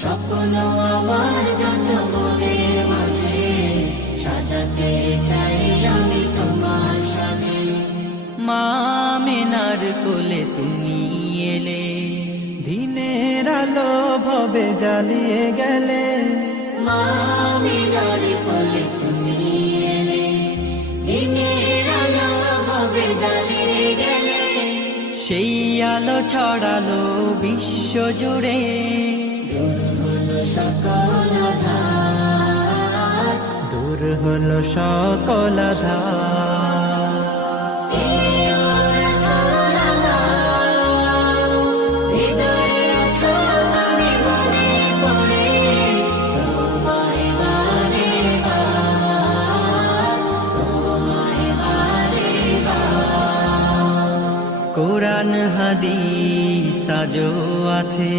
স্বপ্ন আমার যত মনের মাঝে সাজাতে চাই আমি তোমার সাজে। মা আমিনার কোলে তুমি এলে, দিনের আলো ভবে জ্বালিয়ে গেলে। মা আমিনার কোলে তুমি এলে, দিনের আলো ভবে জ্বালিয়ে গেলে। সেই আলো ছড়ালো বিশ্ব জুড়ে, দূর হলো সকল আঁধার, দূর হলো সকল আঁধার। প্রিয় রাসূল আমার, হৃদয়ে আছো তুমি মনে পড়ে, তোমায় বারে বার, তোমায় বারে বার। কোরআন হাদিস আজও আছে,